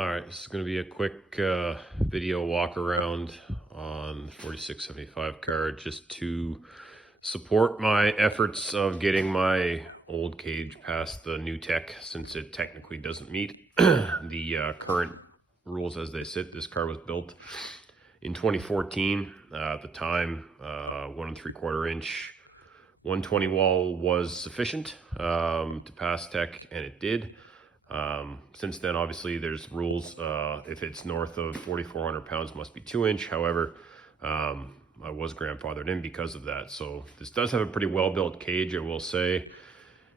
All right, this is going to be a quick video walk around on the 4675 car just to support my efforts of getting my old cage past the new tech, since it technically doesn't meet the current rules as they sit. This car was built in 2014. At the time, 1 3/4 inch 120 wall was sufficient to pass tech, and it did. Since then, obviously, there's rules. If it's north of 4,400 pounds, must be 2 inch. However, I was grandfathered in because of that. So this does have a pretty well-built cage, I will say.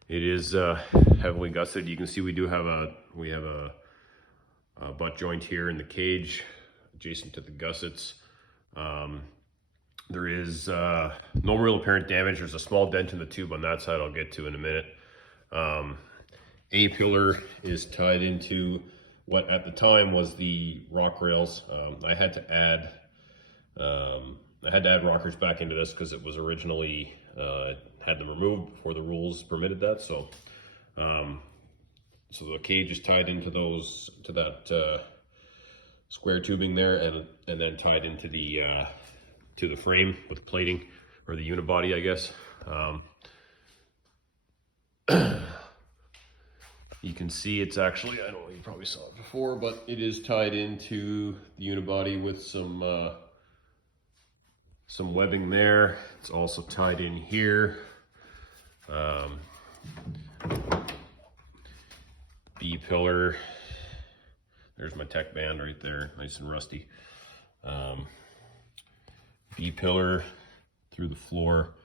It is heavily gusseted. You can see we have a butt joint here in the cage, adjacent to the gussets. There is no real apparent damage. There's a small dent in the tube on that side I'll get to in a minute. A pillar is tied into what at the time was the rock rails. I had to add rockers back into this because it was originally had them removed before the rules permitted that. So so the cage is tied into that square tubing there, and then tied into the to the frame with plating, or the unibody, I guess. You can see it's actually, I don't know, you probably saw it before, but it is tied into the unibody with some webbing there. It's also tied in here. B pillar. There's my tech band right there, nice and rusty. B pillar through the floor.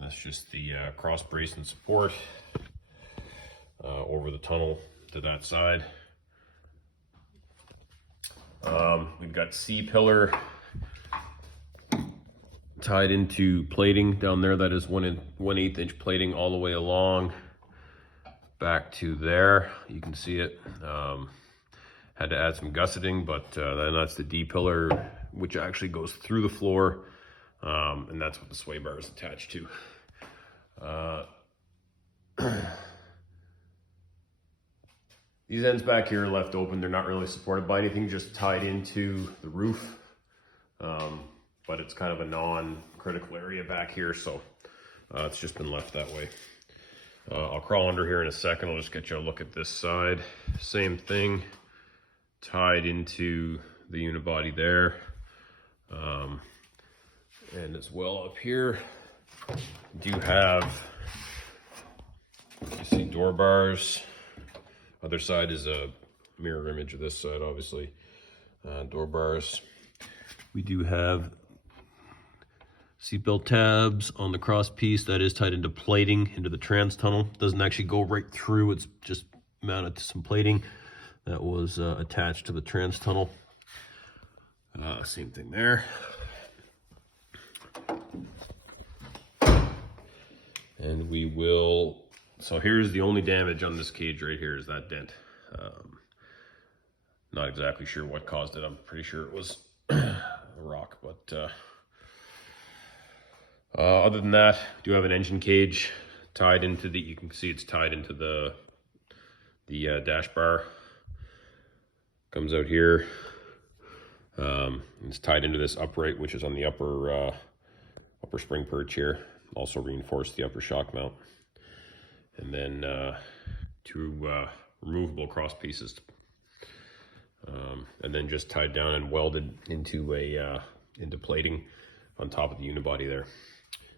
That's just the cross brace and support over the tunnel to that side. We've got C pillar tied into plating down there. That is 1/8 inch plating all the way along back to there. You can see it. Had to add some gusseting, but then that's the D pillar, which actually goes through the floor. And that's what the sway bar is attached to. These ends back here are left open. They're not really supported by anything, just tied into the roof. But it's kind of a non-critical area back here, so it's just been left that way. I'll crawl under here in a second. I'll just get you a look at this side. Same thing, tied into the unibody there. And as well up here, do have, you see, door bars. Other side is a mirror image of this side, obviously. Door bars. We do have seatbelt tabs on the cross piece. That is tied into plating into the trans tunnel. Doesn't actually go right through. It's just mounted to some plating that was attached to the trans tunnel. Same thing there. And we will, so here's the only damage on this cage right here, is that dent. Not exactly sure what caused it. I'm pretty sure it was a rock, but other than that, we do have an engine cage tied into the, you can see it's tied into the dash bar. Comes out here. It's tied into this upright, which is on the upper spring perch here. Also reinforced the upper shock mount. And then two removable cross pieces. And then just tied down and welded into plating on top of the unibody there.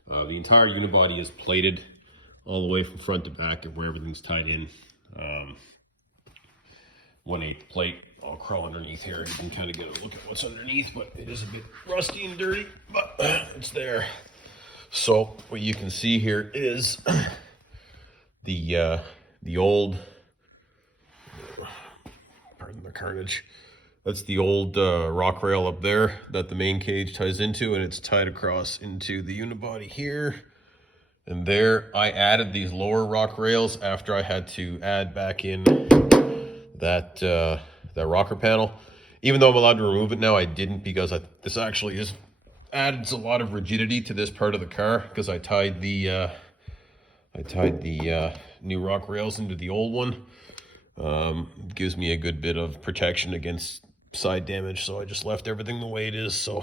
The entire unibody is plated all the way from front to back, and where everything's tied in. 1/8 plate. I'll crawl underneath here. You can kind of get a look at what's underneath, but it is a bit rusty and dirty, but it's there. So what you can see here is the old, pardon the carnage, that's the old rock rail up there that the main cage ties into, and it's tied across into the unibody here. And there, I added these lower rock rails after I had to add back in that rocker panel. Even though I'm allowed to remove it now, I didn't, because this actually adds a lot of rigidity to this part of the car, because I tied the new rock rails into the old one. Gives me a good bit of protection against side damage, so I just left everything the way it is. So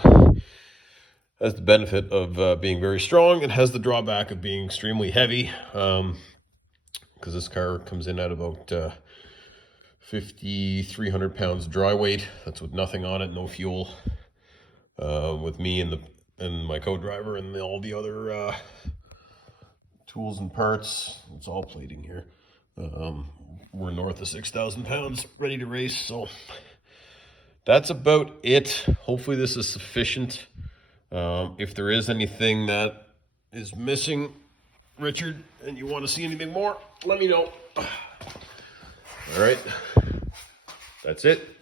has the benefit of being very strong. It has the drawback of being extremely heavy, because this car comes in at about 5,300 pounds dry weight. That's with nothing on it, no fuel. With me and my co-driver and all the other tools and parts, it's all plating here. We're north of 6,000 pounds, ready to race. So that's about it. Hopefully this is sufficient. If there is anything that is missing, Richard, and you want to see anything more, let me know. All right, that's it.